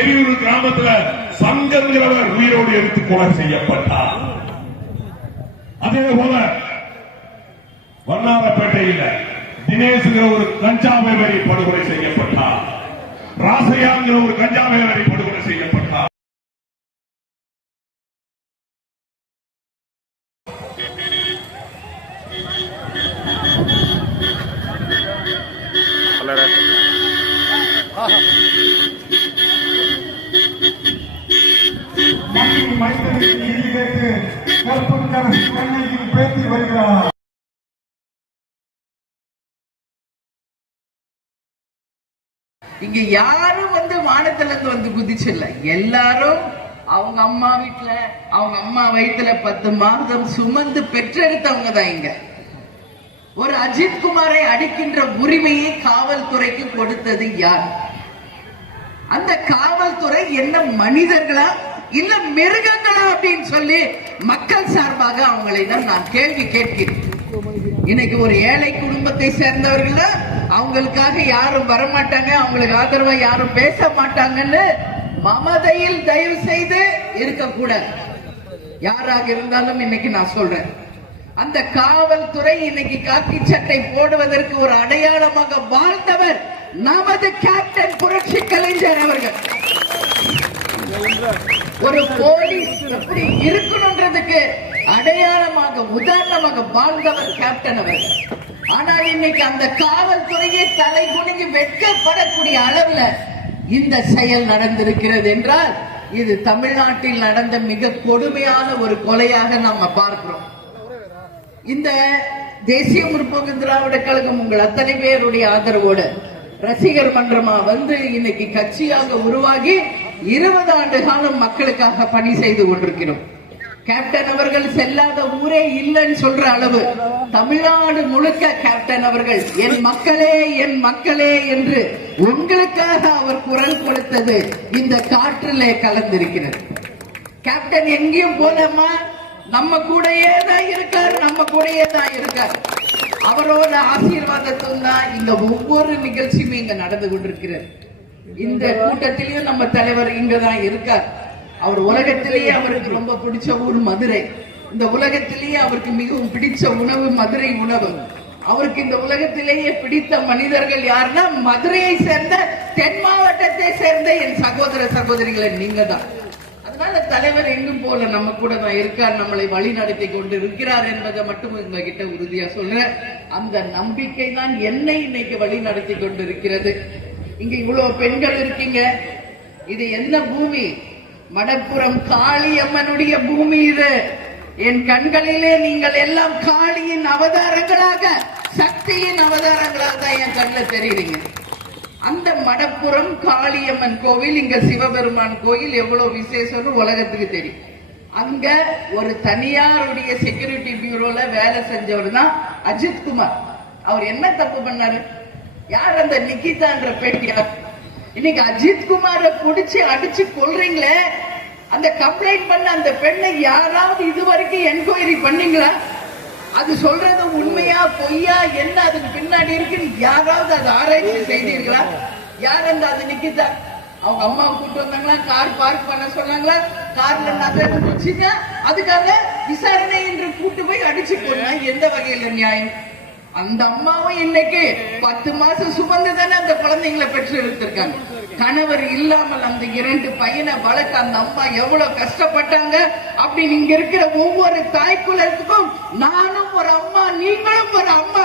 எரியூர் கிராமத்தில் சங்கங்கிறவர் உயிரோடு எடுத்து கொலை செய்யப்பட்டார். அதே போல வண்ணாரப்பேட்டையில் தினேஷ்ங்கிற ஒரு கஞ்சா வியாபாரி படுகொலை செய்யப்பட்டார். ராசையாங்கிற ஒரு கஞ்சா வியாபாரி படுகொலை செய்யப்பட்டார். பேசி வருகிறார். இங்க யாரும் வானத்துல இருந்து குதிச்சில்ல. எல்லாரும் அவங்க அம்மா வீட்டுல அவங்க அம்மா வயிற்றுல 10 மாதம் சுமந்து பெற்றெடுத்தவங்க தான். இங்க ஒரு அஜித் குமாரை அடிக்கின்ற உரிமையை காவல்துறைக்கு கொடுத்தது யார்? அந்த காவல்துறை என்ன மனிதர்களா இல்ல மிருகங்களா அப்படின்னு சொல்லி மக்கள் சார்பாக அவங்களை தான் நான் கேள்வி கேட்கிறேன். இன்னைக்கு ஒரு ஏழை குடும்பத்தை சேர்ந்தவர்கள் அவங்களுக்காக யாரும் வரமாட்டாங்க, அவங்களுக்கு ஆதரவா யாரும் பேச மாட்டாங்கன்னு மமதையில் தயவு செய்து இருக்கக்கூடாது. யாராக இருந்தாலும் இன்னைக்கு நான் சொல்றேன், அந்த காவல்துறை இன்னைக்கு காக்கி சட்டை போடுவதற்கு ஒரு அடையாளமாக வாழ்ந்தவர் நமது கேப்டன் புரட்சி கலைஞர் அவர்கள். ஒரு போலீஸ் எப்படி இருக்கணும்ன்றதுக்கு அடையாளமாக உதாரணமாக வாழ்ந்தவர் கேப்டன் அவர்கள். ஆனால் இன்னைக்கு அந்த காவல்துறையை தலை குனிஞ்சு வெட்கப்படக்கூடிய அளவுல இந்த செயல் நடந்திருக்கிறது என்றால் இது தமிழ்நாட்டில் நடந்த மிக கொடுமையான ஒரு கொலையாக நாம பார்க்கிறோம். இந்த தேசிய முற்போக்கு திராவிட கழகம் உங்கள் அத்தனை பேருடைய ஆதரவோடு ரசிகர் மன்றமா இன்னைக்கு கட்சியாக உருவாகி 20 ஆண்டு காலம் மக்களுக்காக பணி செய்து கொண்டிருக்கிறோம். கேப்டன் அவர்கள் செல்லாத ஊரே இல்லைன்னு சொல்ற அளவு தமிழ்நாடு முழுக்க கேப்டன் அவர்கள் என் மக்களே என் மக்களே என்று உங்களுக்காக அவர் குரல் கொடுத்தது இந்த காற்றிலே கலந்திருக்கிறது. கேப்டன் எங்கேயும் போலமா நம்ம கூடயே தான் இருக்கார், நம்ம கூடயே தான் இருக்கார். அவரோட ஆசீர்வாதத்தும் தான் இந்த ஒவ்வொரு நிகழ்ச்சியுமே இங்க நடந்து கொண்டிருக்கிறது. இந்த கூட்டத்திலையும் நம்ம தலைவர் இங்கதான் இருக்கார். அவர் உலகத்திலேயே அவருக்கு ரொம்ப பிடிச்ச ஊர் மதுரை. இந்த உலகத்திலேயே அவருக்கு மிகவும் பிடிச்ச உணவு மதுரை உணவு. அவருக்கு இந்த உலகத்திலேயே பிடித்த மனிதர்கள் யாருன்னா மதுரையை சேர்ந்த தென் மாவட்டத்தை சேர்ந்த என் சகோதர சகோதரிகளை நீங்க தான். அதனால தலைவர் எங்கும் போல நம்ம கூட தான் இருக்கார், நம்மளை வழி நடத்தி கொண்டு இருக்கிறார் என்பதை மட்டும் உங்ககிட்ட உறுதியா சொல்றேன். அந்த நம்பிக்கை தான் என்னை இன்னைக்கு வழி நடத்தி கொண்டு இருக்கிறது. இங்க இவ்வளவு பெண்கள் இருக்கீங்க. இது என்ன பூமி? மடப்புறம் காளியம்மனுடைய பூமி இது. என் கண்களிலே நீங்கள் எல்லாம் காளியின் அவதாரங்களாக, சக்தியின் அவதாரங்களாக தான் என் கண்ணில் தெரியுறீங்க. அந்த மடப்புறம் காளியம்மன் கோவில், இங்க சிவபெருமான் கோயில் எவ்வளவு விசேஷம்னு உலகத்துக்கு தெரியும். அங்க ஒரு தனியாருடைய செக்யூரிட்டி பியூரோல வேலை செஞ்சவர் தான் அஜித் குமார். அவர் என்ன தப்பு பண்ணாரு? யார் அந்த நிகிதான்ற பேட்டியார்? இன்னைக்கு அஜித் குமாரை புடிச்சு அடிச்சு கொள்றீங்களே, அந்த கம்ப்ளைண்ட் பண்ண அந்த பெண்ணை யாராவது இதுவரைக்கும் என்கொயரி பண்ணீங்களா? அது சொல்றது உண்மையா பொய்யா, என்ன அதுக்கு பின்னாடி இருக்குன்னு யாராவது அது ஆராய்ச்சி செய்தீர்களா? யார் அந்த அது நிக்கிதா? அவங்க அம்மாவை கூட்டு வந்தாங்களா? கார் பார்க் பண்ண சொன்னாங்களா? கார்ல நகை இருந்துச்சுன்னா அதுக்காக விசாரணை என்று கூட்டு போய் அடிச்சு போனா எந்த வகையில நியாயம்? அந்த அம்மாவும் இன்னைக்கு 10 மாசம் சுமந்து தானே அந்த குழந்தைங்களை பெற்று எடுத்திருக்காங்க. கணவர் இல்லாமல் அந்த 2 பையனை வளர்க்க அந்த அம்மா எவ்வளவு கஷ்டப்பட்டாங்க அப்படின்னு இங்க இருக்கிற ஒவ்வொரு தாய்க்குலத்துக்கும் நானும் ஒரு அம்மா, நீங்களும் ஒரு அம்மா.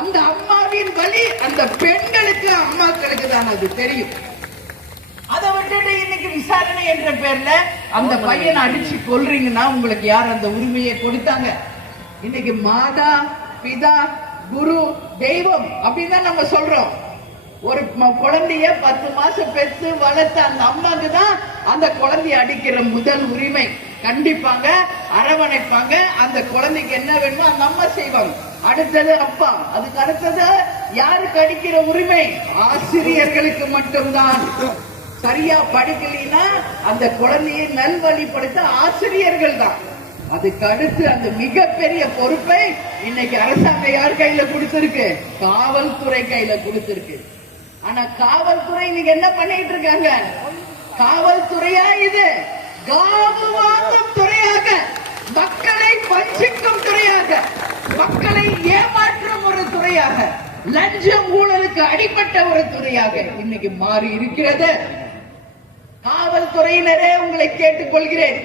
அந்த அம்மாவின் வலி அந்த பெண்களுக்கு, அம்மாக்களுக்கு தான் அது தெரியும். அதை விட்டுட்டு இன்னைக்கு விசாரணை என்ற பேர்ல அந்த பையனை அடிச்சு கொல்றீங்கன்னா உங்களுக்கு யார் அந்த உரிமையை கொடுத்தாங்க? இன்னைக்கு மாதா பிதா குரு தெய்வம் அப்படின்னு நம்ம சொல்றோம். ஒரு குழந்தைய 10 மாசம் பெற்று வளர்த்த அந்த அம்மாக்கு தான் அந்த குழந்தைய அடிக்கிற முதல் உரிமை. கண்டிப்பாங்க, அரவணைப்பாங்க. அந்த குழந்தைக்கு என்ன வேணுமோ அந்த அம்மா செய்வாங்க. அடுத்தது அப்பா, அதுக்கு அடுத்தது யாருக்கு அடிக்கிற உரிமை? ஆசிரியர்களுக்கு மட்டும்தான். சரியா படிக்கலைன்னா அந்த குழந்தையை நல்வழிப்படுத்த ஆசிரியர்கள் தான். அதுக்கு அடுத்து அந்த மிகப்பெரிய பொறுப்பை இன்னைக்கு அரசாங்கம் யார் கையில கொடுத்திருக்கு? காவல்துறை கையில கொடுத்திருக்கு. ஆனா காவல்துறை இன்னைக்கு என்ன பண்ணிட்டு இருக்காங்க? காவல்துறையா இது? காவு வாங்கும் துறையாக, மக்களை வஞ்சிக்கும் துறையாக, மக்களை ஏமாற்றும் ஒரு துறையாக, லஞ்சம் ஊழலுக்கு அடிப்பட்ட ஒரு துறையாக இன்னைக்கு மாறி இருக்கிறது. காவல்துறையினரே உங்களை கேட்டுக்கொள்கிறேன்,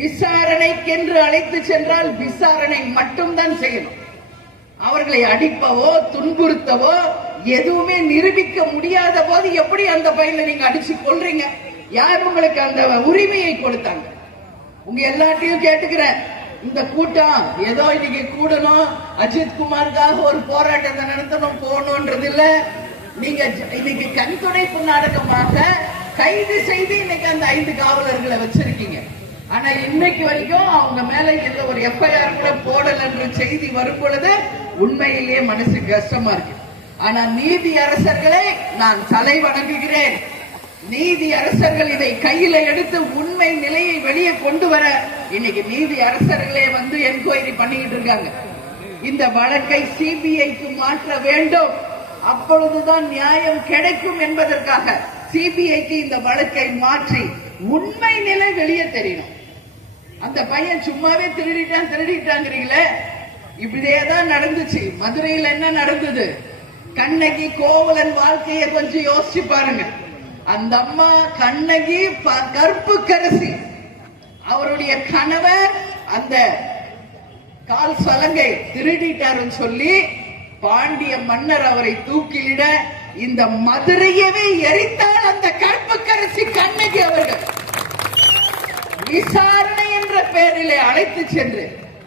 விசாரணைக்கென்று அழைத்து சென்றால் விசாரணை மட்டும்தான் செய்யணும். அவர்களை அடிப்பவோ துன்புறுத்தவோ எதுவுமே நிரூபிக்க முடியாத போது எப்படி அந்த பையனை நீங்க அடிச்சு கொள்றீங்க? யார் உங்களுக்கு அந்த உரிமையை கொடுத்தாங்க? உங்க எல்லாத்தையும் கேட்டுக்கிறேன், இந்த கூட்டம் ஏதோ இன்னைக்கு கூடணும், அஜித் குமாருக்காக ஒரு போராட்டத்தை நடத்தணும் போகணும்ன்றது இல்ல. நீங்க இன்னைக்கு கண்துடைப்பு நாடகமாக கைது செய்து இன்னைக்கு அந்த 5 காவலர்களை வச்சிருக்கீங்க. ஆனா இன்னைக்கு வரைக்கும் அவங்க மேல எந்த ஒரு எஃப்ஐஆர் கூட போடல என்ற செய்தி வரும் பொழுது உண்மையிலேயே மனசு கஷ்டமா இருக்கு. ஆனா நீதி அரசர்களை நான் தலை வணங்குகிறேன். நீதி அரசர்கள் இதை கையில எடுத்து உண்மை நிலையை வெளியே கொண்டு வர இன்னைக்கு நீதி அரசர்களே வந்து என்கொயரி பண்ணிட்டு இருக்காங்க. இந்த வழக்கை சிபிஐக்கு மாற்ற வேண்டும், அப்பொழுதுதான் நியாயம் கிடைக்கும் என்பதற்காக சிபிஐக்கு இந்த வழக்கை மாற்றி உண்மை நிலை வெளியே தெரியணும். அந்த பையன் சும்மாவே திருடிட்டாங்கிறீங்களே, இப்படியேதான் நடந்துச்சு. மதுரையில் என்ன நடந்தது? கண்ணகி கோவலன் வாழ்க்கையை கொஞ்சம் யோசிச்சு பாருங்க. அந்த அம்மா கண்ணகி கற்புக்கரசி, அவருடைய கணவர் அந்த கால் சலங்கை திருடிட்டாருன்னு சொல்லி பாண்டிய மன்னர் அவரை தூக்கிலிட இந்த மதுரையவே எரித்தால் அந்த கற்புக்கரசி கண்ணகி அவர்கள் விசாரணை என்ற பெயரிலே அழைத்து சென்று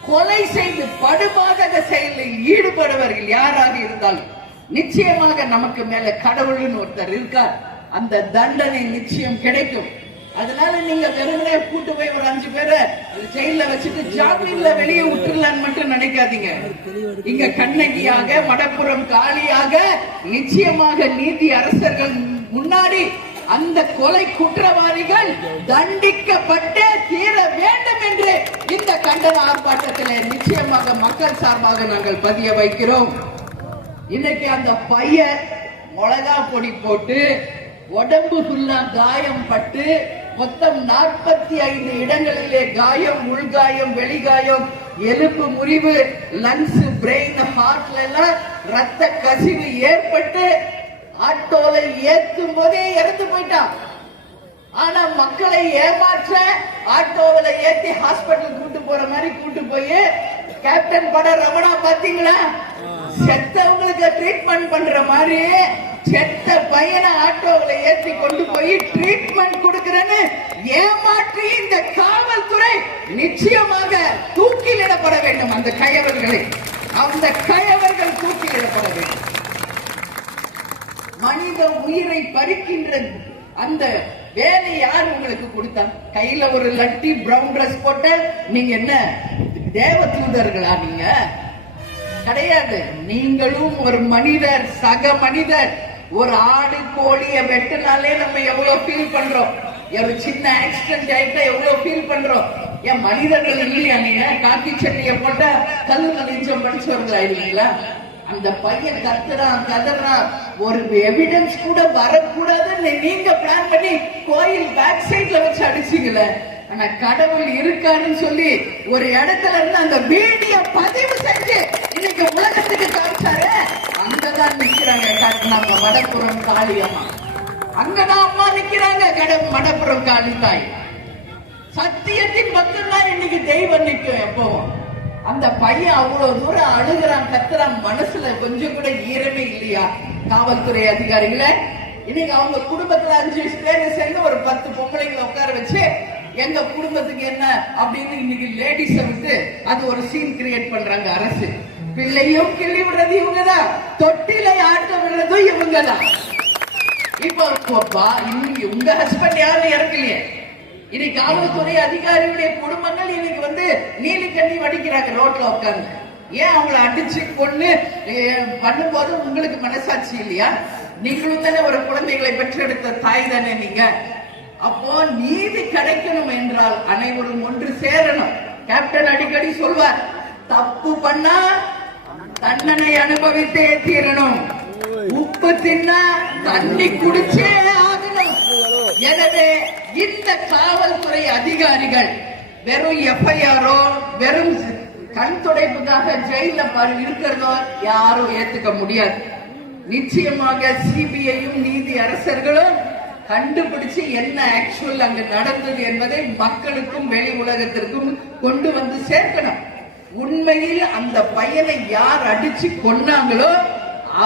கொலை செய்து படுபாதக செயலில் ஈடுபடுவர்கள் யாராக இருந்தாலும் நிச்சயமாக நமக்கு மேல கடவுள்னு ஒருத்தர் இருக்கார். அந்த தண்டனை நிச்சயம் கிடைக்கும். அதனால நீங்க வெறுமனே கூட்டு போய் ஒரு 5 பேரை ஜெயில வச்சுட்டு ஜாமீன்ல வெளியே விட்டுறலான்னு மட்டும் நினைக்காதீங்க. இங்க கண்ணகியாக மடப்புறம் காளியாக நிச்சயமாக நீதி அரசர்கள் முன்னாடி அந்த கொலை குற்றவாளிகள் தண்டிக்கப்பட்டே தீர வேண்டும் என்று இந்த கண்டன ஆர்ப்பாட்டத்திலே நிச்சயமாக மக்கள் சார்பாக நாங்கள் பதிய வைக்கிறோம். இன்னைக்கு அந்த பையன் மிளகா பொடி போட்டு உடம்பு ஃபுல்லா காயம் பட்டு மொத்தம் 45 இடங்களிலே காயம், உள்காயம், வெளிகாயம், எலும்பு முறிவு, லங்ஸ், பிரெயின், ஹார்ட்ல எல்லாம் ரத்த கசிவு ஏற்பட்டு ஆட்டோல ஏற்றும் போதே இறந்து போயிட்டான். ஆனா மக்களை ஏமாற்ற ஆட்டோவில ஏத்தி ஹாஸ்பிட்டல் கூட்டு போற மாதிரி கூட்டு போய் கேப்டன் பட ரமணா பாத்தீங்களா, செத்தவங்களுக்கு ட்ரீட்மெண்ட் பண்ற மாதிரி செத்த பையனை ஆட்டோவில ஏற்றி கொண்டு போய் ட்ரீட்மெண்ட் கொடுக்கிறேன்னு ஏமாற்றி இந்த காவல்துறை நிச்சயமாக தூக்கிலிடப்பட வேண்டும். அந்த கயவர்களை, அந்த கயவர்கள் தூக்கிலிடப்பட வேண்டும். மனித உயிரை பறிக்கின்ற அந்த வேலை யார் உங்களுக்கு கொடுத்தா? கையில ஒரு லட்டி பிரவுன் ட்ரெஸ் போட்ட நீங்க என்ன தேவ தூதர்களா? நீங்க கிடையாது. நீங்களும் ஒரு மனிதர், சக மனிதர். ஒரு ஆடு கோழிய வெட்டினாலே நம்ம எவ்வளவு ஃபீல் பண்றோம், ஒரு சின்ன ஆக்சிடென்ட் ஆயிட்டா எவ்வளவு ஃபீல் பண்றோம். என் மனிதர்கள் இல்லையா? நீங்க காக்கி சட்டையை போட்டா கல்லு நிச்சயம் படிச்சவர்களா இல்லைங்களா? அந்த பையன் கத்துறான், கதறான், ஒரு எவிடன்ஸ் கூட வரக்கூடாதுன்னு நீங்க பிளான் பண்ணி கோயில் பேக் சைட்ல வச்சு அடிச்சீங்களே. ஆனா கடவுள் இருக்காருன்னு சொல்லி ஒரு இடத்துல இருந்து அந்த வீடியோ பதிவு செஞ்சு இன்னைக்கு உலகத்துக்கு காமிச்சாரு. அங்கதான் நிக்கிறாங்க நம்ம மடப்புறம் காளி அம்மா, அங்கதான் அம்மா நிக்கிறாங்க. மடப்புறம் காளி தாய் சத்தியத்தின் பக்கம் தான் இன்னைக்கு தெய்வம் நிற்கும் எப்பவும். அந்த பையன் அவ்வளவு தூரம் அழுகிறான், கத்துறான், மனசுல கொஞ்சம் கூட ஈரமே இல்லையா காவல்துறை அதிகாரிகளை? இன்னைக்கு அவங்க குடும்பத்துல 5 பேரை சேர்ந்து ஒரு 10 பொம்பளைங்களை உட்கார வச்சு எங்க குடும்பத்துக்கு என்ன அப்படின்னு இன்னைக்கு லேடிஸ விட்டு அது ஒரு சீன் கிரியேட் பண்றாங்க அரசு. பிள்ளையும் கிள்ளி விடுறது இவங்கதான், தொட்டில ஆட்ட விடுறதும் இவங்கதான். இப்ப இன்னைக்கு உங்க ஹஸ்பண்ட் யாரும் இறக்கலையே, இன்னைக்கு காவல்துறை அதிகாரிகளுடைய குடும்பங்கள் இன்னைக்கு வந்து நீலி கண்ணி வடிக்கிறாங்க ரோட்ல உட்கார்ந்து. ஏன் அவங்களை அடிச்சு கொண்டு பண்ணும்போது உங்களுக்கு மனசாட்சி இல்லையா? நீங்களும் தானே ஒரு குழந்தைகளை பெற்றெடுத்த தாய் தானே நீங்க. அப்போ நீதி கிடைக்கணும் என்றால் அனைவரும் ஒன்று சேரணும். கேப்டன் அடிக்கடி சொல்வார், தப்பு பண்ணா தண்டனை அனுபவித்தே தீரணும், உப்பு தின்னா தண்ணி குடிச்சே ஆகணும். எனவே இந்த காவல்துறை அதிகாரிகள் வெறும் எஃப்ஐஆரோ வெறும் கண் துடைப்புக்காக ஜெயில இருக்கிறதோ யாரும் ஏத்துக்க முடியாது. நிச்சயமாக சிபிஐயும் நீதி அரசர்களும் கண்டுபிடிச்சு என்ன ஆக்சுவல் அங்கு நடந்தது என்பதை மக்களுக்கும் வெளி உலகத்திற்கும் கொண்டு வந்து சேர்க்கணும். உண்மையில் அந்த பையனை யார் அடிச்சு கொன்னாங்களோ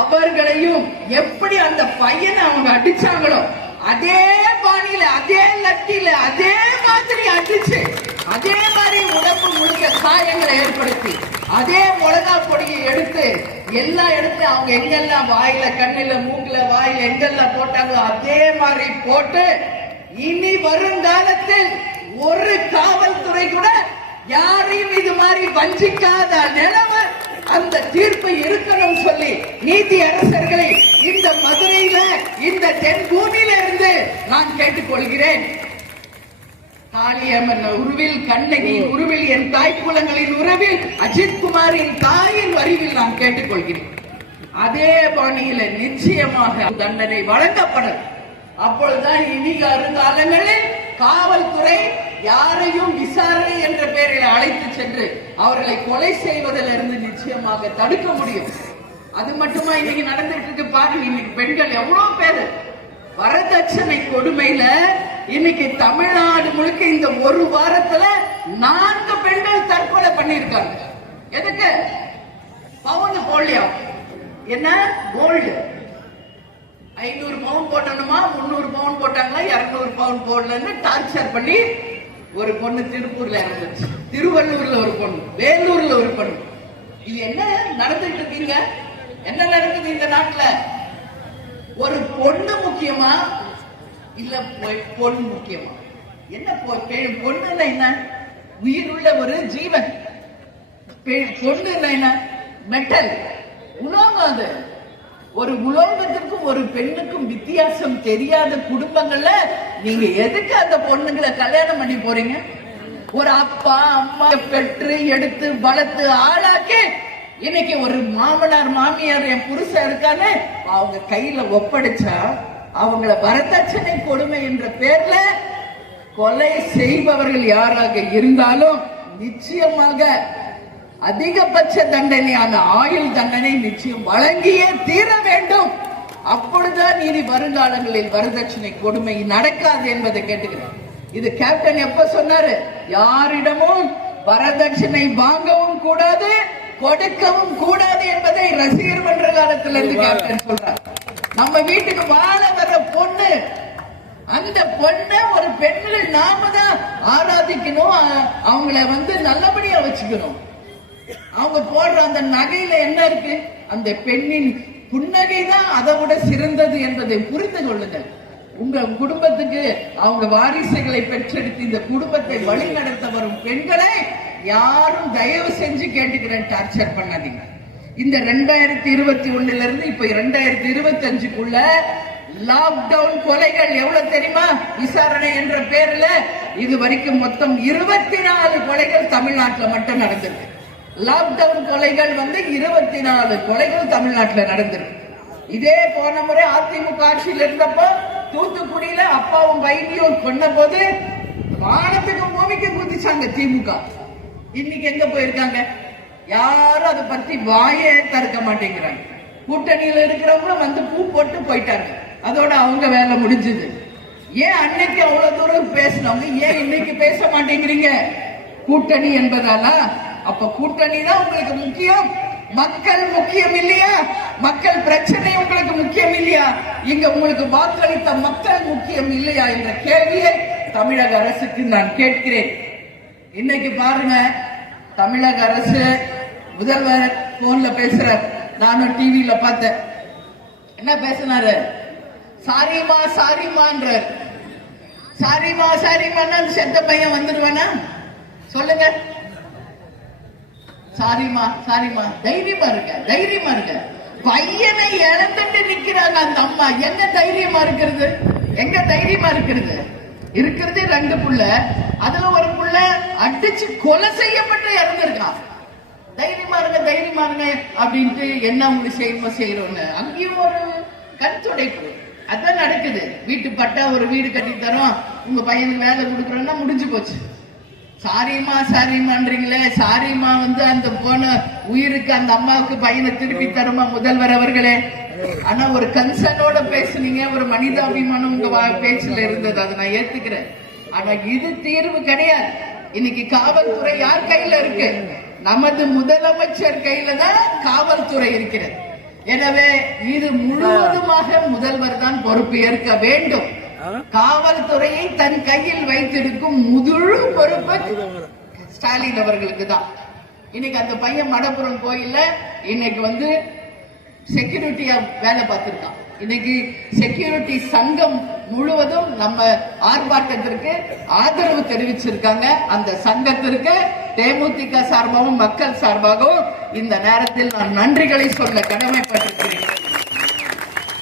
அவர்களையும் எப்படி அந்த பையனை அவங்க அடிச்சாங்களோ அதே பாணியில அதே லட்டில அதே மாதிரி அடிச்சு அதே மாதிரி உடம்பு முழுக்க காயங்களை ஏற்படுத்தி அதே மிளகா பொடியை எடுத்து எல்லா இடத்துல அவங்க எங்கெல்லாம் வாயில கண்ணில மூக்குல வாயில எங்கெல்லாம் போட்டாங்களோ அதே மாதிரி போட்டு இனி வருங்காலத்தில் ஒரு காவல்துறை கூட யாரையும் இது மாதிரி வஞ்சிக்காத நிலைமை அந்த தீர்ப்பு இருக்கணும் சொல்லி நீதி அரசர்களை இந்த மதுரையில இந்த தென் பூமியில இருந்து நான் கேட்டுக்கொள்கிறேன். காளியம்மன் உருவில் கண்ணகி உருவில் என் தாய்க்குலங்களின் உறவில் அஜித் குமாரின் தாயின் வரிவில் நான் கேட்டுக்கொள்கிறேன். அதே பாணியில நிச்சயமாக தண்டனை வழங்கப்படும். அப்பொழுதுதான் இனி வருங்காலங்களில் காவல்துறை யாரையும் விசாரணை என்ற பெயரில் அழைத்து சென்று அவர்களை கொலை செய்வதிலிருந்து நிச்சயமாக தடுக்க முடியும். அது மட்டுமா இன்னைக்கு நடந்துட்டு இருக்கு பாருங்க. இன்னைக்கு பெண்கள் எவ்வளவு பேரு வரதட்சணை கொடுமையில இன்னைக்கு தமிழ்நாடு முழுக்க இந்த ஒரு வாரத்துல 4 பெண்கள் தற்கொலை பண்ணிருக்காங்க. எதுக்கு? பவுன் போடலையா? என்ன கோல்டு 500 பவுன் போட்டணுமா, 300 பவுன் போட்டாங்களா, 200 பவுன் போடலன்னு டார்ச்சர் பண்ணி ஒரு பொண்ணு திருப்பூர்ல இருந்துச்சு, திருவள்ளூர்ல ஒரு பொண்ணு, வேலூர்ல ஒரு பொண்ணு. இது என்ன நடந்துட்டு இருக்கீங்க? என்ன நடக்குது இந்த நாட்டுல? ஒரு பொண்ணு முக்கியமா இல்ல பொண்ணு முக்கியமா? என்ன பொண்ணுன்னா என்ன? உயிருள்ள ஒரு ஜீவன். பொண்ணுன்னா என்ன? மெட்டல், உலோகம். அது ஒரு உலோகத்திற்கும் ஒரு பெண்ணுக்கும் வித்தியாசம் தெரியாத குடும்பங்கள்ல நீங்க எதுக்கு அந்த பொண்ணுங்களை கல்யாணம் பண்ணி போறீங்க? ஒரு அப்பா அம்மா பெற்று எடுத்து வளர்த்து ஆளாக்கி இன்னைக்கு ஒரு மாமனார் மாமியார் என் புருஷன் இருக்கான்னு அவங்க கையில ஒப்படைச்சா அவங்கள வரதட்சணை கொடுமை என்ற பேர்ல கொலை செய்பவர்கள் யாராக இருந்தாலும் நிச்சயமாக அதிகபட்ச தண்டனையான ஆயுள் தண்டனை நிச்சயம் வழங்கியே தீர வேண்டும். அப்பொழுதுதான் இனி வருங்காலங்களில் வரதட்சணை கொடுமை நடக்காது என்பதை கேட்டுக்கிறேன். இது கேப்டன் எப்ப சொன்னாரு? யாரிடமும் வரதட்சணை வாங்கவும் கூடாது, கொடுக்கவும் கூடாது என்பதை ரசிகர் மன்ற காலத்துல இருந்து கேப்டன் சொல்றார். நம்ம வீட்டுக்கு வாழ வர பொண்ணு, அந்த பொண்ணை ஒரு பெண்கள் நாம தான் ஆராதிக்கணும், அவங்கள நல்லபடியா வச்சுக்கணும். அவங்க போடுற அந்த நகையில என்ன இருக்கு? அந்த பெண்ணின் புன்னகை தான் அதை விட சிறந்தது என்பதை புரிந்து கொள்ளுங்கள். உங்க குடும்பத்துக்கு அவங்க வாரிசுகளை பெற்றெடுத்து இந்த குடும்பத்தை வழி நடத்த வரும் பெண்களை யாரும் தயவு செஞ்சு கேட்டுக்கிறேன், டார்ச்சர் பண்ணாதீங்க. இந்த 2021 இருந்து இப்ப 2025க்குள்ள லாக்டவுன் கொலைகள் எவ்வளவு தெரியுமா? விசாரணை என்ற பேர்ல இது வரைக்கும் மொத்தம் 24 கொலைகள் தமிழ்நாட்டில் மட்டும் நடந்திருக்கு. லாக்டவுன் கொலைகள் 24 கொலைகள் தமிழ்நாட்டில் நடந்திருக்கு. இதே போன முறை அதிமுக ஆட்சியில் இருந்தப்போ தூத்துக்குடியில அப்பாவும் வைத்தியும் கொண்ட போது வானத்துக்கு பூமிக்கு குதிச்சாங்க திமுக. இன்னைக்கு எங்க போயிருக்காங்க? யாரும் அதை பத்தி வாயே திறக்க மாட்டேங்கிறாங்க. கூட்டணியில இருக்கிறவங்களும் பூ போட்டு போயிட்டாங்க. அதோட அவங்க வேலை முடிஞ்சது. ஏன் அன்னைக்கு அவ்வளவு தூரம் பேசினவங்க ஏன் இன்னைக்கு பேச மாட்டேங்கிறீங்க? கூட்டணி என்பதால. அப்ப கூட்டணி தான் உங்களுக்கு முக்கியம், மக்கள் முக்கியம் இல்லையா? மக்கள் பிரச்சனை உங்களுக்கு முக்கியம் இல்லையா? இங்க உங்களுக்கு வாக்களித்த மக்கள் முக்கியம் இல்லையா என்ற கேள்வியை தமிழக அரசுக்கு நான் கேட்கிறேன். இன்னைக்கு பாருங்க, தமிழக அரசு முதல்வர் போன்ல பேசுறார். நானும் டிவியில பார்த்தேன். என்ன பேசினாரு? சாரிமா சாரிமான்றார். சாரிமா சாரிமான்னா செத்த பையன் வந்துடுவானா? சொல்லுங்க. சாரிமா சாரிமா, தைரியமா இருக்க, தைரியமா இருக்க. பையனை இழந்துட்டு நிக்கிறாங்க அந்த அம்மா. எங்க தைரியமா இருக்கிறது? எங்க தைரியமா இருக்கிறது? இருக்கிறது 2 புள்ள, அதுல ஒரு புள்ள அடிச்சு கொலை செய்யப்பட்டு இறந்திருக்கான். தைரியமா இருங்க, தைரியமா இருங்க அப்படின்ட்டு என்ன உங்களுக்கு செய்யறோம். அங்கேயும் ஒரு கண் துடைப்பு. அதான் நடக்குது. வீட்டு பட்டா ஒரு வீடு கட்டி தரோம், உங்க பையனுக்கு வேலை கொடுக்குறோம்னா முடிஞ்சு போச்சு. சாரிமா சாரிமான்றீங்களே, சாரிமா அந்த போன உயிருக்கு அந்த அம்மாவுக்கு பையனை திருப்பி தருமா முதல்வர் அவர்களே? ஆனா ஒரு கன்சர்னோட பேசுனீங்க, ஒரு மனிதாபிமானம் உங்க பேச்சுல இருந்தது, அதை நான் ஏத்துக்கிறேன். ஆனா இது தீர்வு கிடையாது. இன்னைக்கு காவல்துறை யார் கையில இருக்கு? நமது முதலமைச்சர் கையில தான் காவல்துறை இருக்கிறது. எனவே இது முழுவதுமாக முதல்வர் தான் பொறுப்பு ஏற்க வேண்டும். காவல்துறையை தன் கையில் வைத்திருக்கும் முழு பொறுப்பு ஸ்டாலின் அவர்களுக்கு தான். இன்னைக்கு அந்த பையன் மடப்புறம் கோயில்ல இன்னைக்கு செக்யூரிட்டியா வேலை பார்த்திருக்கான். இன்னைக்கு செக்யூரிட்டி சங்கம் முழுவதும் நம்ம ஆர்ப்பாட்டத்திற்கு ஆதரவு தெரிவிச்சிருக்காங்க. அந்த சங்கத்திற்கு தேமுதிக சார்பாகவும் மக்கள் சார்பாகவும் இந்த நேரத்தில் நான் நன்றிகளை சொல்ல கடமைப்பட்டிருக்கிறேன்.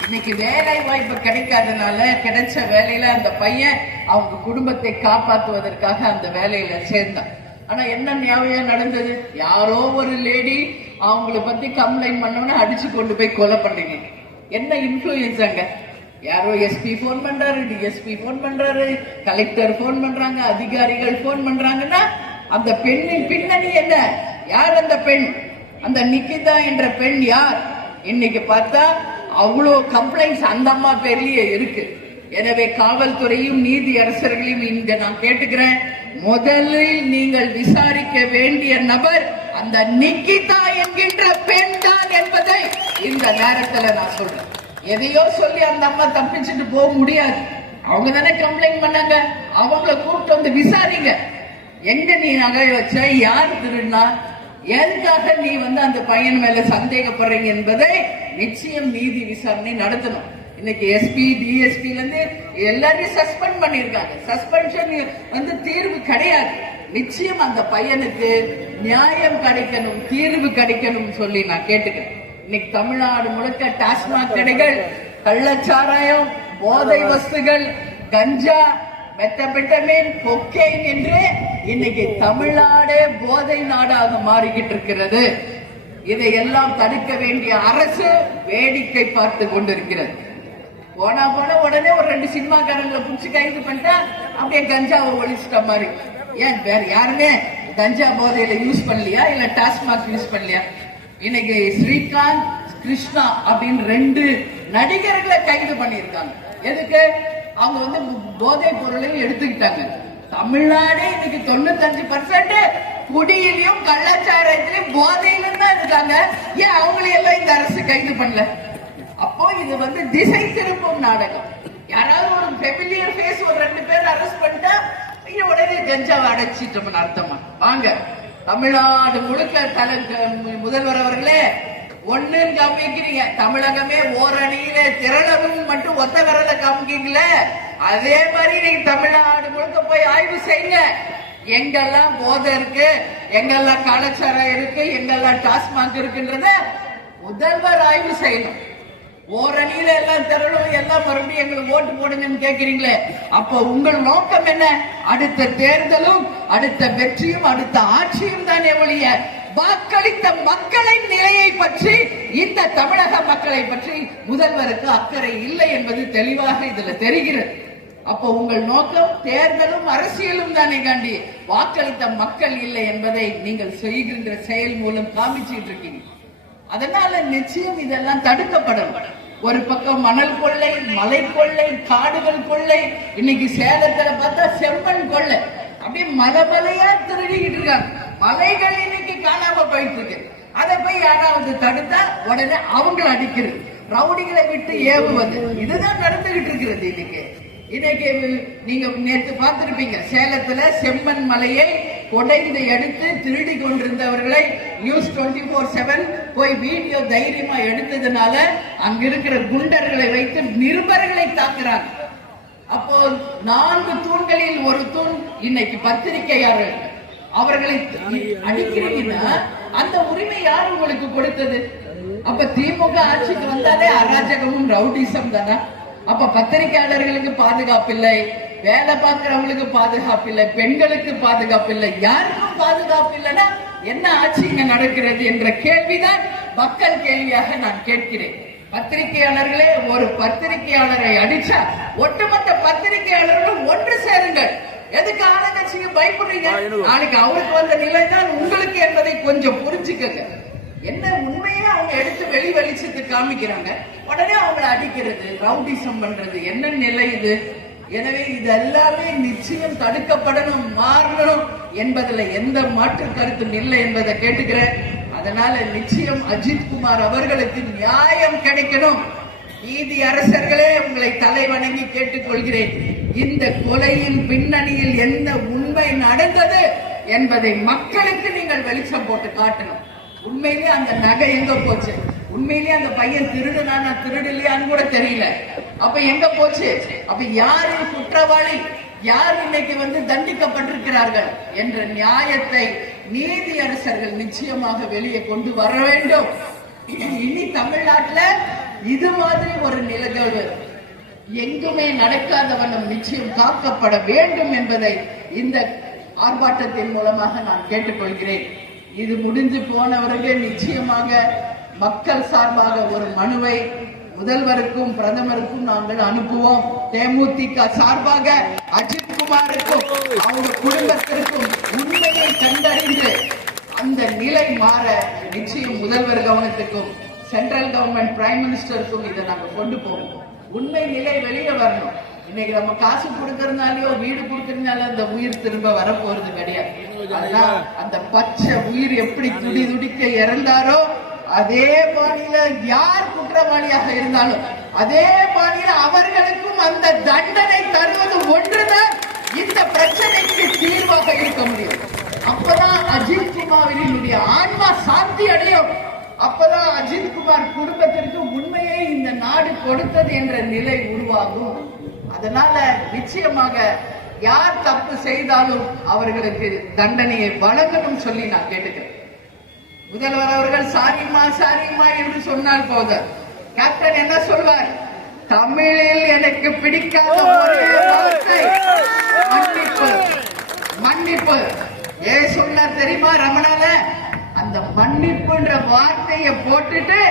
இன்னைக்கு வேலை வாய்ப்பு கிடைக்காதனால கிடைச்ச வேலையில அந்த பையன் அவங்க குடும்பத்தை காப்பாற்றுவதற்காக அந்த வேலையில சேர்ந்தான். ஆனா என்ன நியாயம் நடந்தது? யாரோ ஒரு லேடி அவங்கள பத்தி கம்ப்ளைண்ட் பண்ணோன்னு அடிச்சு கொண்டு போய் கொலை பண்றீங்க. என்ன இன்ஃபுளுயன்ஸ் அங்க? யாரோ எஸ்பி போன் பண்றாரு, டிஎஸ்பி போன் பண்றாரு, கலெக்டர் போன் பண்றாங்க, அதிகாரிகள் போன் பண்றாங்கன்னா அந்த பெண்ணின் பின்னணி என்ன? யார் அந்த பெண்? அந்த நிக்கிதா என்ற பெண் யார்? இன்னைக்கு பார்த்தா அவ்வளோ கம்ப்ளைண்ட்ஸ் அந்த அம்மா பேர்லயே இருக்கு. எனவே காவல்துறையும் நீதி அரசர்களையும் இங்க நான் கேட்டுக்கிறேன், முதலில் நீங்கள் விசாரிக்க வேண்டிய நபர் அந்த நிக்கிதா என்கின்ற பெண் தான் என்பதை இந்த நேரத்தில் நான் சொல்றேன். எதையோ சொல்லி அந்த அம்மா தப்பிச்சுட்டு போக முடியாது. அவங்க தானே கம்ப்ளைண்ட் பண்ணாங்க, அவங்கள கூப்பிட்டு விசாரிங்க. எங்க நீ நகை வச்ச, யார் திருடினா, எதுக்காக நீ அந்த பையன் மேல சந்தேகப்படுறீங்க என்பதை நிச்சயம் நீதி விசாரணை நடத்தணும். இன்னைக்கு எஸ்பி டிஎஸ்பில இருந்து எல்லாரையும் சஸ்பெண்ட் பண்ணிருக்காங்க. சஸ்பென்ஷன் தீர்வு கிடையாது. நிச்சயம் அந்த பையனுக்கு நியாயம் கிடைக்கணும், தீர்வு கிடைக்கணும் சொல்லி நான் கேட்டுக்கிறேன். இன்னைக்கு தமிழ்நாடு முழுக்க டாஸ்மாக் கடைகள், கள்ளச்சாராயம், போதை வஸ்துகள், கஞ்சா, மெத்தபெட்டமைன், கொக்கைன் என்று இன்னைக்கு தமிழ்நாடே போதை நாடாக மாறிக்கிட்டு இருக்கிறது. இதையெல்லாம் தடுக்க வேண்டிய அரசு வேடிக்கை பார்த்து கொண்டிருக்கிறது. போன உடனே ஒரு 2 சினிமாக்காரங்களை புடிச்சு கைது பண்ணிட்டா அப்படியே கஞ்சாவை ஒழிச்சிட்ட மாதிரி. ஏன் வேற யாருமே கஞ்சா போதையில யூஸ் பண்ணலையா, இல்ல டாஸ்மாக் யூஸ் பண்ணலையா? இன்னைக்கு ஸ்ரீகாந்த், கிருஷ்ணா அப்படின்னு 2 நடிகர்களை கைது பண்ணியிருக்காங்க. எதுக்கு? அவங்க போதை பொருளையும் எடுத்துக்கிட்டாங்க. தமிழ்நாடே இன்னைக்கு 95% குடியிலையும் கள்ளச்சாராயத்திலையும் போதையிலும் தான் இருக்காங்க. ஏன் அவங்களையெல்லாம் இந்த அரசு கைது பண்ணல? அப்போ இது திசை திருப்பும் நாடகம். யாராவது ஒரு ஃபெமிலியர் ஃபேஸ் ஒரு 2 பேர் அரெஸ்ட் பண்ணிட்டா உடனே கஞ்சாவை அடைச்சிட்டோம்னு அர்த்தமா? வாங்க, தமிழ்நாடு முழுக்க முதல்வர் அவர்களே ஒண்ணுன்னு காமிக்கிறீங்க. தமிழகமே ஓரணியில திரளவும் மட்டும் ஒத்த விரல காமிக்கீங்களே, அதே மாதிரி நீங்க தமிழ்நாடு முழுக்க போய் ஆய்வு செய்யுங்க. எங்கெல்லாம் போதை இருக்கு, எங்கெல்லாம் கலாச்சாரம் இருக்கு, எங்கெல்லாம் டாஸ்மாக் இருக்குன்றத முதல்வர் ஆய்வு செய்யணும். ஓரணியில எல்லாம் திரளும், எல்லாம் மறுபடியும் எங்களுக்கு ஓட்டு போடுங்கன்னு கேட்கிறீங்களே, அப்போ உங்கள் நோக்கம் என்ன? அடுத்த தேர்தலும் அடுத்த வெற்றியும் அடுத்த ஆட்சியும் தானே ஒழிய வாக்களித்த மக்களின் நிலையை பற்றி, இந்த தமிழக மக்களை பற்றி முதல்வருக்கு அக்கறை இல்லை என்பது தெளிவாக இதுல தெரிகிறது. அப்போ உங்கள் நோக்கம் தேர்தலும் அரசியலும் தானே காண்டி வாக்களித்த மக்கள் இல்லை என்பதை நீங்கள் செய்கின்ற செயல் மூலம் காமிச்சிட்டு இருக்கீங்க. அதனால நிச்சயம் இதெல்லாம் தடுக்கப்படும். ஒரு பக்கம் மணல் கொள்ளை, மலை கொள்ளை, காடுகள் கொள்ளை, இன்னைக்கு சேலத்துல பார்த்தா செம்மண் கொள்ளை, அப்படியே மலையா திருடிக்கிட்டு இருக்காங்க. மலைகள் இன்னைக்கு காணாம போயிட்டு இருக்கு. அதை போய் யாராவது தடுத்தா உடனே அவங்களை அடிக்கிறது, ரவுடிகளை விட்டு ஏவுவது, இதுதான் நடந்துகிட்டு இருக்கிறது. இன்னைக்கு நீங்க நேற்று பார்த்திருப்பீங்க, சேலத்துல செம்மண் மலையை கொடைந்து எடுத்து திருடி கொண்டிருந்தவர்களை நியூஸ் 24/7 போய் வீடியோ தைரியமா எடுத்ததுனால அங்க இருக்கிற குண்டர்களை வைத்து நிருபர்களை தாக்குறாங்க. அப்போ 4 தூண்களில் ஒரு தூண் இன்னைக்கு பத்திரிகையாளர்கள். அவர்களை அடிக்கிறீங்கன்னா அந்த உரிமை யார் உங்களுக்கு கொடுத்தது? அப்ப திமுக ஆட்சிக்கு வந்தாலே அராஜகமும் ரவுடிசம் தானே. அப்ப பத்திரிகையாளர்களுக்கு பாதுகாப்பு இல்லை, வேலை பார்க்கிறவங்களுக்கு பாதுகாப்பு இல்லை, பெண்களுக்கு பாதுகாப்பு இல்லை, யாருக்கும் பாதுகாப்பு இல்லைன்னா என்ன ஆட்சி இங்க நடக்கிறது என்ற கேள்விதான் மக்கள் கேள்வியாக நான் கேட்கிறேன். பத்திரிகையாளர்களே, ஒரு பத்திரிகையாளரை அடிச்சா ஒட்டுமொத்த பத்திரிகையாளர்களும் ஒன்று சேருங்கள். எதுக்கு ஆளுங்கட்சிக்கு பயப்படுறீங்க? நாளைக்கு அவருக்கு வந்த நிலை தான் உங்களுக்கு என்பதை கொஞ்சம் புரிஞ்சுக்கங்க. என்ன உண்மையே அவங்க எடுத்து வெளிச்சத்துக்கு காமிக்கிறாங்க, உடனே அவங்களை அடிக்கிறது, ரவுடிசம் பண்றது, என்ன நிலை இது? எனவே இது எல்லாமே நிச்சயம் தடுக்கப்படணும், மாறணும் என்பதுல எந்த மாற்று கருத்தும் இல்லை என்பதை கேட்டுக்கிறேன். அதனால நிச்சயம் அஜித்குமார் அவர்களுக்கு நியாயம் கிடைக்கணும். நீதி அரசர்களே, உங்களை தலை வணங்கி கேட்டுக்கொள்கிறேன். இந்த கொலையின் பின்னணியில் என்ன உண்மை நடந்தது என்பதை மக்களுக்கு நீங்கள் வெளிச்சம் போட்டு காட்டணும். உண்மையிலேயே அந்த நகை எங்க போச்சு? உண்மையிலேயே அந்த பையன் திருடுனா திருடலையான்னு கூட தெரியல. அப்ப எங்க போச்சு? அப்ப யாரு குற்றவாளி, யார் இன்னைக்கு தண்டிக்கப்பட்டிருக்கிறார்கள் என்ற நியாயத்தை நீதி அரசர்கள் நிச்சயமாக வெளியே கொண்டு வர வேண்டும். இனி தமிழ்நாட்டில் இது மாதிரி ஒரு நிகழ்வு எங்குமே நடக்காத வண்ணம் நிச்சயம் காக்கப்பட வேண்டும் என்பதை இந்த ஆர்ப்பாட்டத்தின் மூலமாக நான் கேட்டுக்கொள்கிறேன். இது முடிஞ்சு போனவர்கள் நிச்சயமாக மக்கள் சார்பாக ஒரு மனுவை முதல்வருக்கும் பிரதமருக்கும் நாங்கள் அனுப்புவோம். தேமுதிக சார்பாக அஜித்குமாருக்கும் அவங்க குடும்பத்திற்கும் உண்மையை கண்டறிந்து அந்த நிலை மாற நிச்சயம் முதல்வர் கவனத்துக்கும் சென்ட்ரல் கவர்மெண்ட் பிரைம் மினிஸ்டருக்கும் இதை நாங்க கொண்டு போவோம். உண்மை நிலை வெளியே வரணும். இன்னைக்கு நம்ம காசு கொடுக்கறதுனாலயோ வீடு கொடுக்கறதுனால அந்த உயிர் திரும்ப வரப்போறது கிடையாது. ஆனா அந்த பச்சை உயிர் எப்படி துடி துடிக்க இறந்தாரோ அதே பாணியில யார் குற்றவாளியாக இருந்தாலும் அதே பாணியில அவர்களுக்கும் அந்த தண்டனை தருவது ஒன்றுதான் இந்த பிரச்சனைக்கு தீர்வாக இருக்க முடியும். அப்பதான் அஜித்குமாரினுடைய ஆன்மா சாந்தி அடையும். அப்பதான் அஜித்குமார் குடும்பத்திற்கு உண்மையை இந்த நாடு கொடுத்தது என்ற நிலை உருவாகும். அதனால நிச்சயமாக யார் தப்பு செய்தாலும் அவர்களுக்கு தண்டனையை வழங்கணும் சொல்லி நான் கேட்டுக்கிறேன். முதல்வர் அவர்கள் சாரிமா சாரிமா என்று சொன்னால் போதும். கேப்டன் என்ன சொல்வார்? தமிழில் எனக்கு பிடிக்காத ஒரே வார்த்தை மன்னிப்பு. மன்னிப்பு ஏன் சொன்னார் தெரியுமா ரமணால? அந்த மன்னிப்புன்ற வார்த்தையை போட்டுட்டு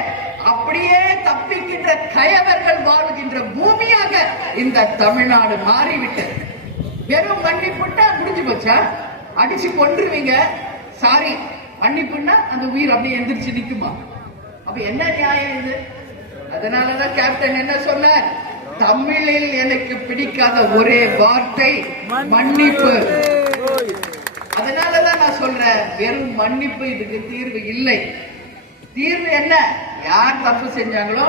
அப்படியே தப்பிக்கின்ற கயவர்கள் வாழ்கின்ற பூமியாக இந்த தமிழ்நாடு மாறிவிட்டது. வெறும் மன்னிப்புட்டா முடிஞ்சு போச்சா? அடிச்சு கொன்றுவீங்க. சாரி மன்னிப்புன்னா அந்த உயிர் அப்படியே எந்திரிச்சு நிக்குமா? அப்ப என்ன நியாயம் இது? அதனாலதான் கேப்டன் என்ன சொன்னார்? தமிழில் எனக்கு பிடிக்காத ஒரே வார்த்தை மன்னிப்பு. அதனாலதான் நான் சொல்றேன், வெறும் மன்னிப்பு இதுக்கு தீர்வு இல்லை. தீர்வு என்ன? யார் தப்பு செஞ்சாங்களோ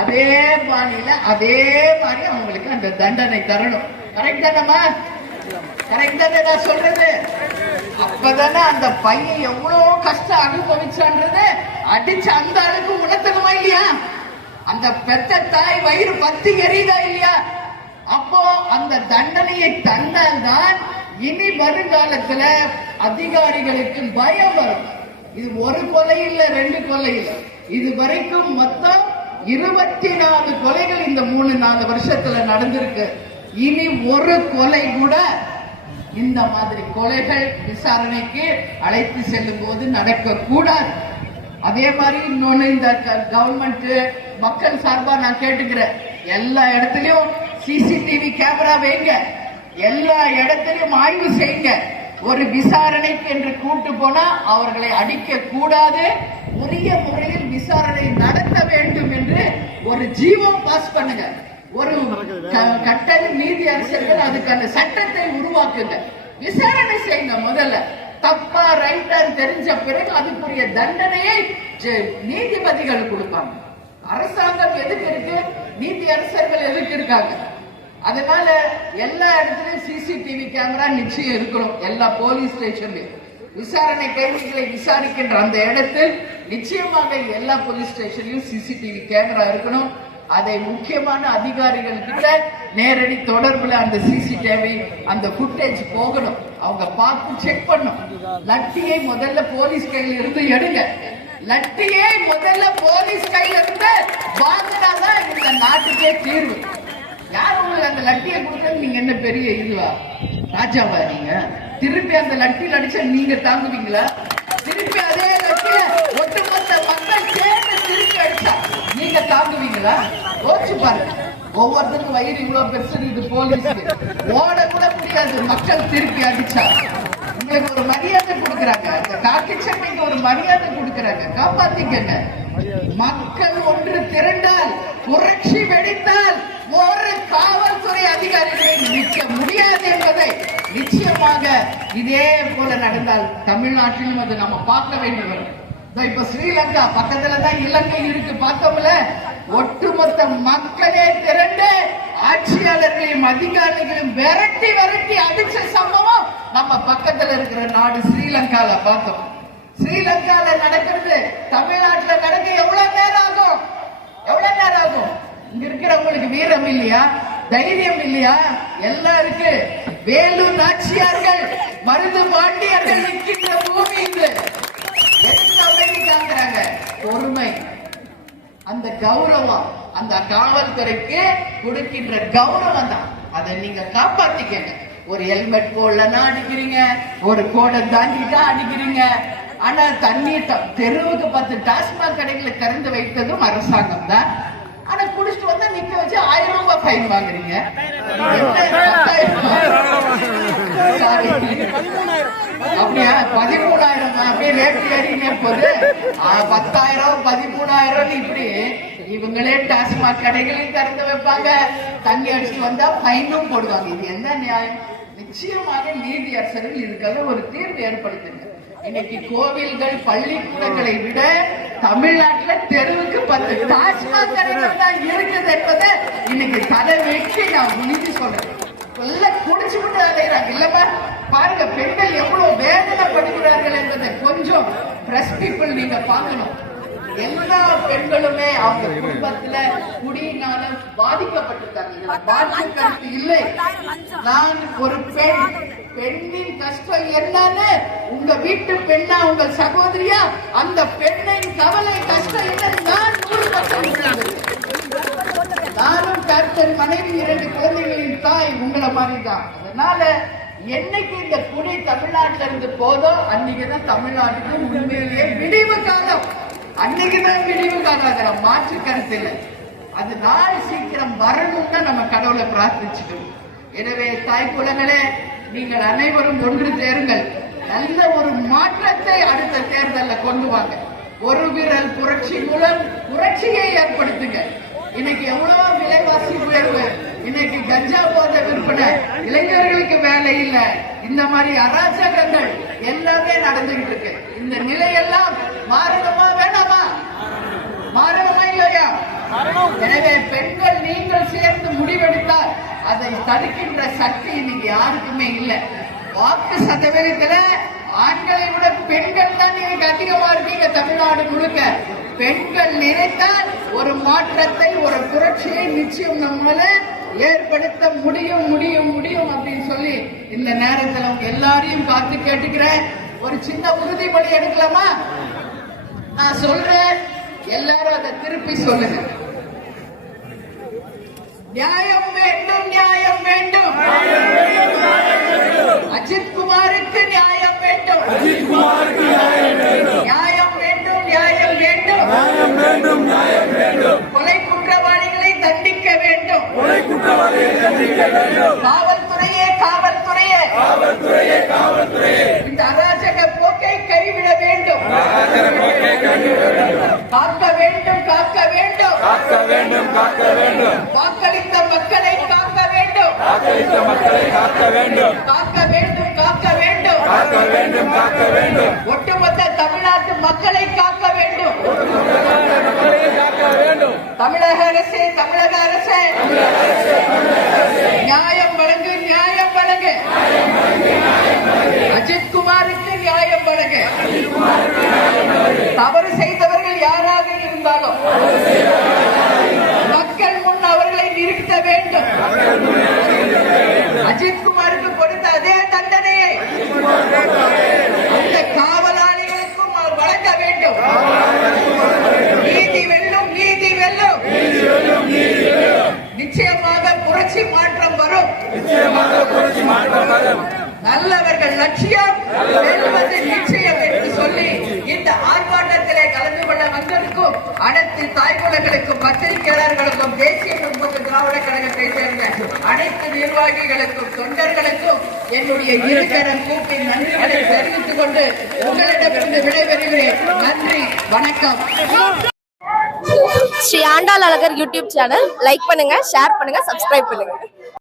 அதே பாணியில அதே மாதிரி அவங்களுக்கு அந்த தண்டனை தரணும். கரெக்ட் தானமா? கரெக்ட் தானே நான் சொல்றது? அப்பதானே அந்த பையன் எவ்வளவு கஷ்டம் அனுபவிச்சான்றது அடிச்சு அந்த அளவுக்கு உணர்த்தணுமா இல்லையா? அந்த பெத்த தாய் வயிறு பத்தி எரியுதா இல்லையா? அப்போ அந்த தண்டனையை தந்தால்தான் இனி வருங்காலத்துல அதிகாரிகளுக்கு பயம் வரும். இது ஒரு கொலை இல்ல, 2 கொலை இல்ல, இது வரைக்கும் மொத்தம் 24 கொலைகள் இந்த 3-4 வருஷத்துல நடந்திருக்கு. இனி ஒரு கொலை கூட இந்த மாதிரி கொலைகள் விசாரணைக்கு அழைத்து செல்லும் போது நடக்க கூடாது. அதே மாதிரி இன்னொன்னு, இந்த கவர்மெண்ட் மக்கள் சார்பா நான் கேட்டுக்கிறேன், எல்லா இடத்துலயும் சிசிடிவி கேமரா வைங்க, எல்லா இடத்திலும் ஆய்வு செய்யுங்க. ஒரு விசாரணைக்கு என்று கூட்டு போனா அவர்களை அடிக்க கூடாது, உரிய முறையில் விசாரணை நடத்த வேண்டும் என்று ஒரு ஜீவம் பாஸ் பண்ணுங்க. ஒரு கட்டளை நீதி அரசர்கள் அதுக்கான சட்டத்தை உருவாக்குங்க. விசாரணை செய்யுங்க. முதல்ல தப்பா ரைட்டா தெரிஞ்ச பிறகு அதுக்குரிய தண்டனையை நீதிபதிகள் கொடுப்பாங்க. அரசாங்கம் எதுக்கு இருக்கு? நீதி அரசர்கள் எதுக்கு இருக்காங்க? அதனால எல்லா இடத்துலயும் சிசிடிவி கேமரா நிச்சயம் இருக்கணும். எல்லா போலீஸ் ஸ்டேஷன்லயும் விசாரணை கைதிகளை விசாரிக்கின்ற அந்த இடத்தில் நிச்சயமாக எல்லா போலீஸ் ஸ்டேஷன்லயும் சிசிடிவி கேமரா இருக்கணும். அதை முக்கியமான அதிகாரிகள் கிட்ட நேரடி தொடர்புல அந்த சிசிடிவி அந்த புட்டேஜ் போகணும். அவங்க பார்த்து செக் பண்ணும். லட்டியை முதல்ல போலீஸ் கையில இருந்து எடுங்க. லட்டியை முதல்ல போலீஸ் கையில இருந்து வாங்கினாதான் இந்த நாட்டுக்கே தீர்வு. யார் உங்களுக்கு அந்த லட்டியை கொடுக்கறது? நீங்க என்ன பெரிய இதுவா ராஜாவா? நீங்க திருப்பி அந்த லட்டியில் அடிச்சா நீங்க தாங்குவீங்களா? திருப்பி அதே லட்டியில ஒட்டுமொத்த மக்கள் சேர்ந்து திருப்பி அடிச்சா நீங்க நீங்க தாங்குவீங்களா? யோசிச்சு பாருங்க. ஒவ்வொருத்தருக்கும் வயிறு இவ்வளவு பெருசு இது, போலீஸ் ஓட கூட முடியாது. மக்கள் திருப்பி அடிச்சா உங்களுக்கு ஒரு மரியாதை கொடுக்கறாங்க, அந்த காக்கி சட்டைக்கு ஒரு மரியாதை கொடுக்கறாங்க. காப்பாத்திக்கங்க. மக்கள் ஒன்று திரண்டால், புரட்சி வெடித்தால் ஒரு காவல்துறை அதிகாரிகளை நிற்க முடியாது என்பதை நிச்சயமாக இதே போல நடந்தால் தமிழ்நாட்டிலும் அது நம்ம பார்க்க வேண்டி வரும். இப்ப ஸ்ரீலங்கா பக்கத்துல தான் இலங்கை இருக்கு, பார்த்தோம்ல. ஒட்டுமொத்த மக்களே திரண்டு ஆட்சியாளர்களையும் அதிகாரிகளையும் விரட்டி விரட்டி அடிச்ச சம்பவம் நம்ம பக்கத்துல இருக்கிற நாடு ஸ்ரீலங்கால பார்த்தோம். ஸ்ரீலங்கால நடக்கிறது தமிழ்நாட்டுல நடக்க எவ்வளவு நேரம் ஆகும்? எவ்வளவு நேரம் ஆகும்? இங்க இருக்கிறவங்களுக்கு வீரம் இல்லையா? தைரியம் இல்லையா? எல்லாம் இருக்கு. வேலூர் நாச்சியார்கள், மருது பாண்டியர்கள் நிற்கின்ற பூமி இது. என்ன பொறுமை, அந்த கௌரவம், அந்த காவல்துறைக்கு கொடுக்கின்ற கௌரவம் தான். அதை நீங்க காப்பாத்திக்கங்க. ஒரு ஹெல்மெட் போடலன்னா அடிக்கிறீங்க, ஒரு கோடை தாண்டிட்டா அடிக்கிறீங்க. ஆனா தண்ணீர் தெருவுக்கு 10 டாஸ்மாக் கடைகளை திறந்து வைத்ததும் அரசாங்கம் தான். ஆனா குடிச்சிட்டு வந்தா நிக்க வச்சு 1000 ரூபாய் ஃபைன் வாங்குறீங்க. அப்படியா? 13,000 அப்படியே ரேட் ஏறினே போது. 10,000 13,000 இப்படி இவங்களே டாஸ்மாக் கடைகளையும் திறந்து வைப்பாங்க, தண்ணி அடிச்சுட்டு வந்தா ஃபைனும் போடுவாங்க. இது என்ன நியாயம்? நிச்சயமாக நீதியரசர்கள் இதுக்கெல்லாம் ஒரு தீர்வு ஏற்படுத்துங்க. இன்னைக்கு கோவில்கள் பள்ளிக்கூடங்களை விட தமிழ்நாட்டில் தெருவுக்கு 10 டாஸ்மாக் கடைகள் தான் இருக்குது என்பதை இன்னைக்கு தலை வெட்டி நான் உறுதி சொல்றேன். எல்லாம் குடிச்சு விட்டு அலைகிறாங்க இல்லமா? பாருங்க, பெண்கள் எவ்வளவு வேதனைப்படுகிறார்கள் என்பதை கொஞ்சம் பிரஸ் பீப்புள் நீங்க பார்க்கணும். எல்லா பெண்களுமே அவங்க குடும்பத்துல குடியினால பாதிக்கப்பட்டிருக்காங்க. பாதிக்கப்பட்டு இல்லை. நான் ஒரு பெண்ணின் கஷ்டம் என்னன்னு உங்க வீட்டு பெண்ணா, உங்கள் சகோதரியா, அந்த பெண்ணின் கவலை கஷ்டம் என்ன நான் 100% நானும் கேப்டன் மனைவி, 2 குழந்தைகளின் தாய் உங்களை மாதிரிதான். அதனால என்னைக்கு இந்த குடி தமிழ்நாட்டில இருந்து போதோ அன்னைக்குதான் தமிழ்நாட்டுக்கு உண்மையிலேயே விடிவு காலம். அன்னைக்குதான் விடிவு காலம், மாற்று கருத்து இல்லை. அது நாள் சீக்கிரம் வரணும்னா நம்ம கடவுளை பிரார்த்திச்சுக்கணும். எனவே தாய் குலங்களே, நீங்கள் அனைவரும் ஒன்று சேருங்கள். நல்ல ஒரு மாற்றத்தை அடுத்த தேர்தலில் கொண்டு வாங்க. ஒரு விரல் புரட்சி மூலம் புரட்சியை ஏற்படுத்துங்க. இன்னைக்கு எவ்வளவு விலைவாசி உயர்வு, இன்னைக்கு கஞ்சா போதை விற்பனை, இளைஞர்களுக்கு வேலை இல்ல, இந்த மாதிரி அராஜகங்கள் எல்லாமே நடந்துகிட்டு இருக்கு. இந்த நிலையெல்லாம் மாறணுமா வேணாமா? மாறணுமா இல்லையா? எனவே பெண்கள் நீங்கள் சேர்ந்து முடிவெடுத்தால் அதை தடுக்கின்ற சக்தி இன்னைக்கு யாருக்குமே இல்லை. வாக்கு சதவீதத்துல ஆண்களை விட பெண்கள் தான் இன்னைக்கு அதிகமா இருக்கீங்க தமிழ்நாடு முழுக்க. பெண்கள் நினைத்தால் ஒரு மாற்றத்தை, ஒரு புரட்சியை நிச்சயம் நம்மளால ஏற்படுத்த முடியும் முடியும் முடியும் அப்படின்னு சொல்லி இந்த நேரத்தில் அவங்க எல்லாரையும் பார்த்து கேட்டுக்கிறேன். ஒரு சின்ன உறுதிமொழி எடுக்கலாமா? நான் சொல்றேன், எல்லாரும் அதை திருப்பி சொல்லுங்க. நியாயம் வேண்டும், நியாயம் வேண்டும். அஜித் குமாருக்கு நியாயம் வேண்டும். நியாயம் வேண்டும், நியாயம் வேண்டும். கொலை குற்றவாளிகளை தண்டிக்க வேண்டும். காவல்துறையே இந்த அராஜக போக்கை கைவிட வேண்டும். காக்க வேண்டும். வாக்களித்த மக்களை காக்க வேண்டும். ஒட்டுமொத்த தமிழ்நாட்டு மக்களை காக்க வேண்டும். தமிழக அரசே நியாயம் வழங்கு. அஜித் குமாருக்கு நியாயம் வழங்கு. தவறு செய்தவர்கள் யாராக இருந்தாலும் மக்கள் முன் அவர்களை நிறுத்த வேண்டும். அஜித் குமாருக்கு கொடுத்த அதே தண்டனையை அந்த காவலாளிகளுக்கும் வழங்க வேண்டும். நீதி வெல்லும். நிச்சயமாக புரட்சி மாற்றம் வரும். நல்லவர்கள் லட்சியம் வெல்வது நிச்சயம் என்று சொல்லி இந்த ஆர்ப்பாட்டத்திலே கலந்து கொள்ள வந்திருக்கும் அனைத்து தாய்குலங்களுக்கும் நிர்வாகிகளுக்கும் தொண்டர்களுக்கும் என்னுடைய இருக்கரம் கூப்பி நன்றிகளை தெரிவித்துக் கொண்டு உங்களிடமிருந்து விடைபெறுகிறேன். நன்றி, வணக்கம். Sri Andal Azhagar YouTube channel like பண்ணுங்க, ஷேர் பண்ணுங்க, சப்ஸ்கிரைப் பண்ணுங்க.